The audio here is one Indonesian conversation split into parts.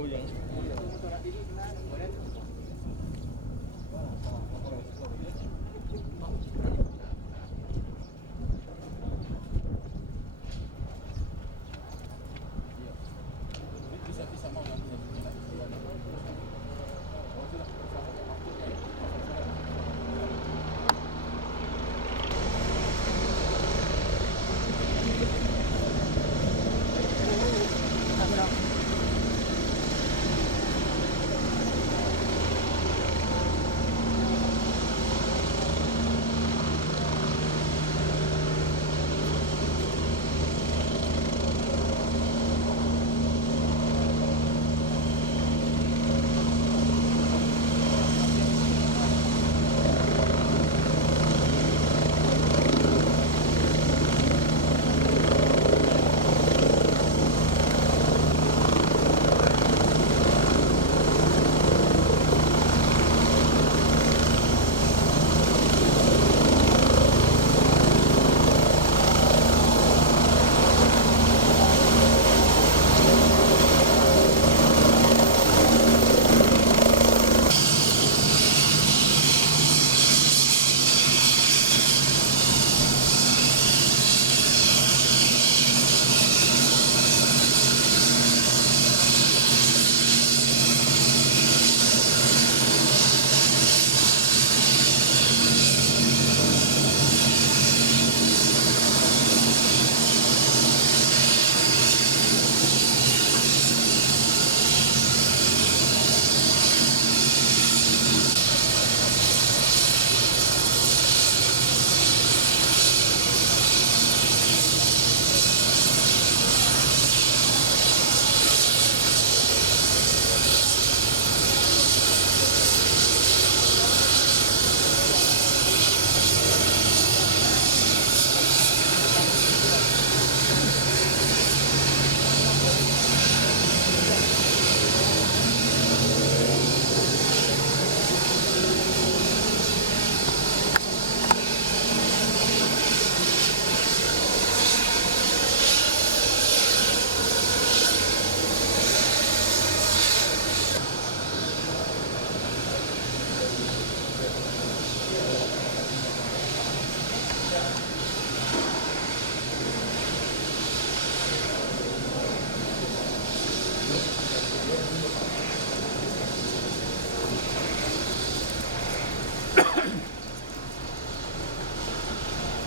goyang. Bisa mau nanti.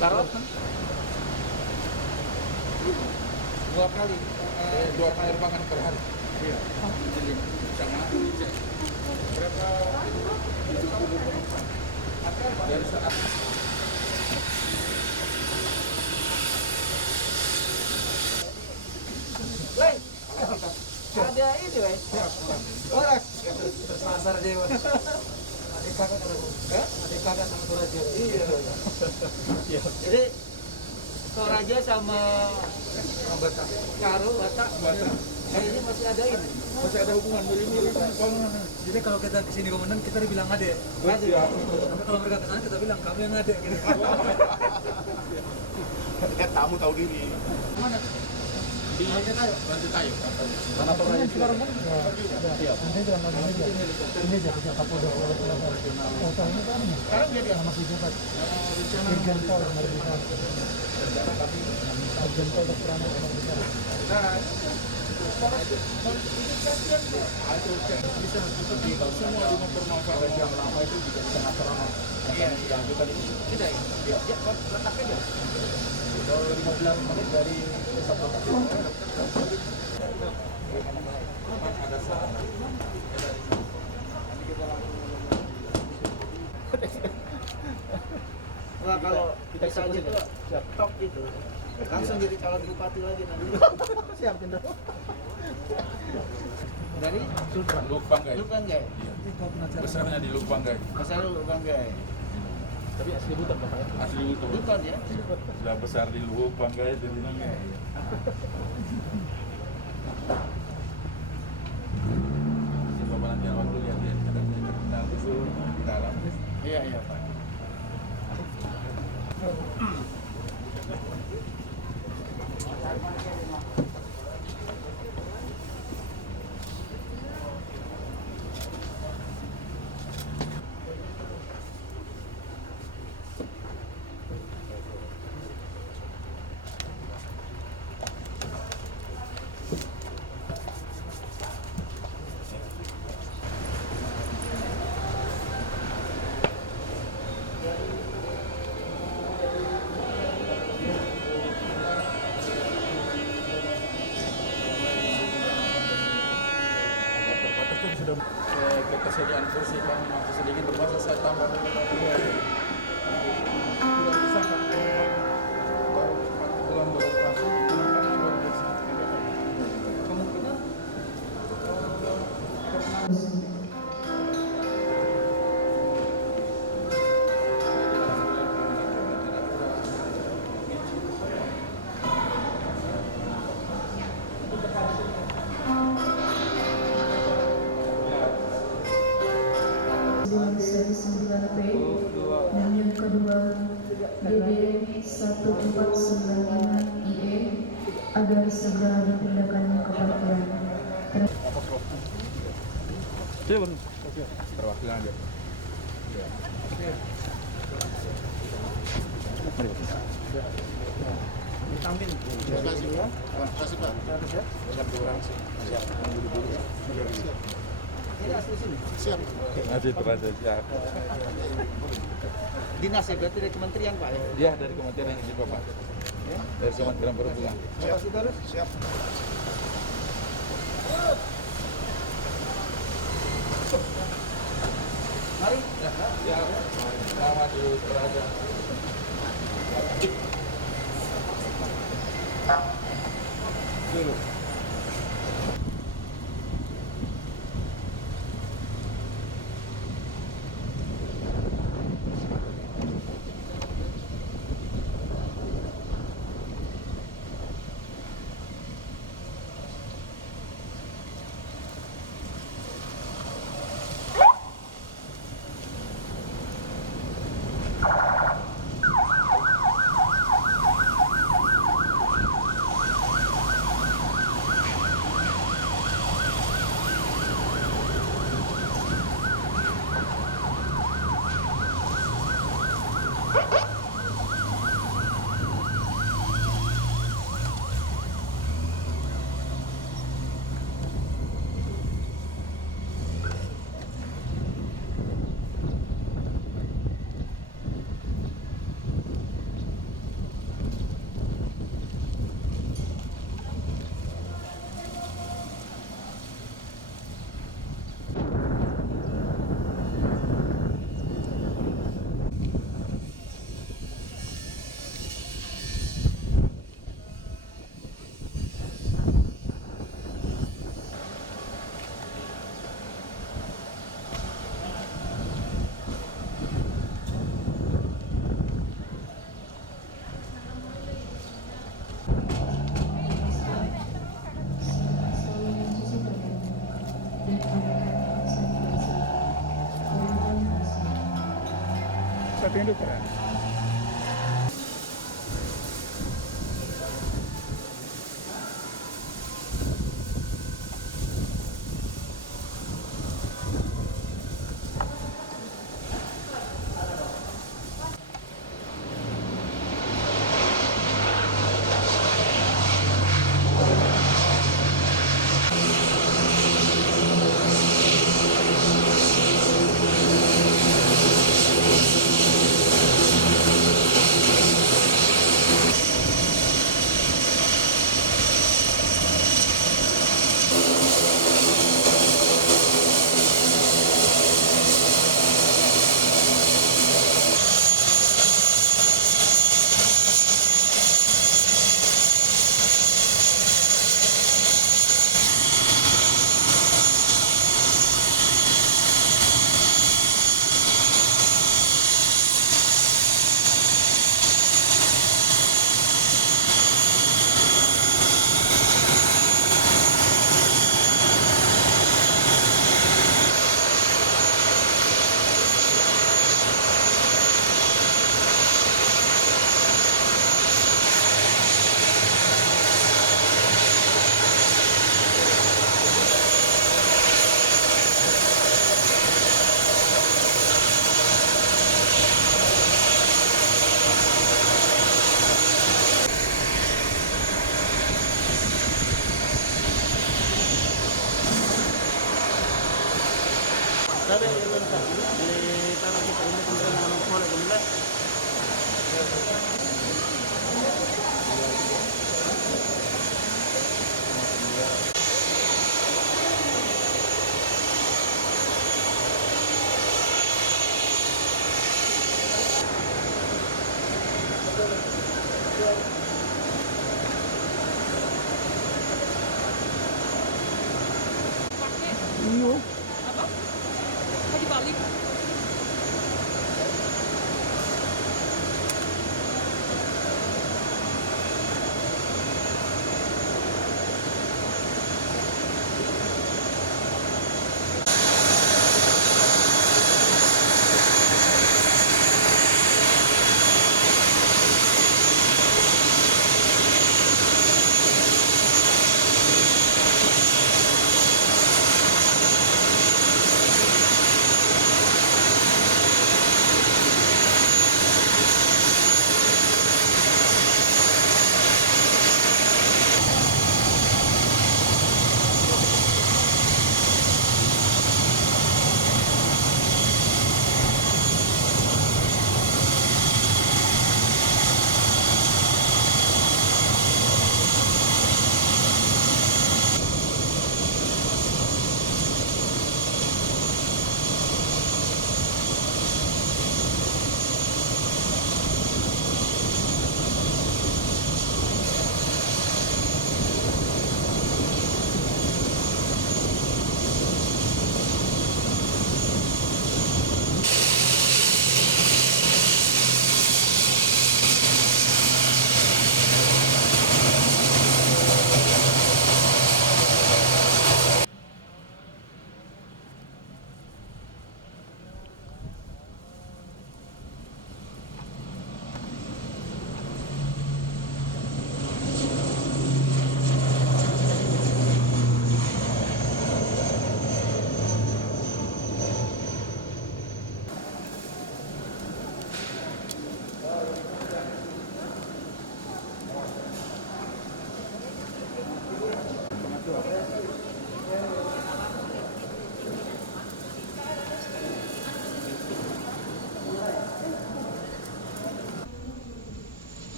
Taruh dua kali air makan per hari. Iya. Jadi sama berapa? 70 penumpang. Dari saat Woi, ada ini woi. Orang Pasar dia, Mas. Adik kakak kalau adik kakak sama Toraja. Iya. Jadi Toraja sama Batak. Karo Batak. Kayaknya masih ada ini. Masih ada hubungan mirip-mirip. Jadi kalau kita kesini komandan kita dibilang adek. Ada. Tapi kalau mereka kesana kita bilang kami yang adek. Gitu. Tamu tahu diri. Mana? Di Lantai Tayo. Karena Toraja sekarang kan siap. Nanti jangan lagi ini aja bisa Kapolda. Sekarang jadi apa? Masih jabat. Irjen Pol yang ada di sana. Irjen Pol Dr. Ahmad yang ada di sana. Nah, bisa seperti kalau semua di mempermasalahkan yang lama itu juga bisa masalah. Iya, tidak ya? Ya, letaknya dia. Kalau 15 menit dari pusat kota ada saat Wah, kalau kita misalnya itu top itu langsung jadi calon bupati lagi nanti. Siap, Tindak. Dari Lubanggai. Lubanggai. Besarnya di Lubanggai. Masalah Lubanggai. Tapi asli buta Pak. Asli itu. Bukan ya? Sudah besar di Lubanggai jadi namanya. Coba nanti awal dulu lihat ya. Kita usul di dalam. Iya, iya, Pak. bisa diinfuskan masih sedikit terpaksa saya tambah. Tidak bisa kan? Baru 4 bulan beroperasi, penanganan luar biasa. Kemungkinan seri 9P dan yang kedua DD 1495IE agar segera dipindahkan ke parkiran. perwakilan aja. Ditampil. Terima kasih ya. Terima kasih Pak. Siap kurang sih. Siap. Buru-buru ya. Ini asli sini. Siap. Masih terasa siap. Dinas ya, berarti dari kementerian Pak ya? Dia dari Kementerian ini Pak. Dari Kementerian Perhubungan. Terima kasih terus. Siap. Mari. Ya. Selamat dulu berada. Dulu. Satu induk ya. Sabi, ito na. Para kita ini kemudian naman po na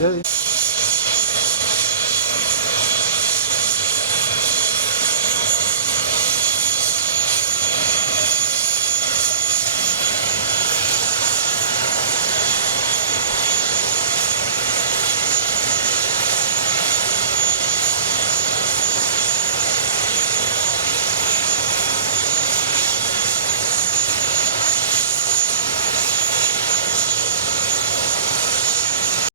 Yoi.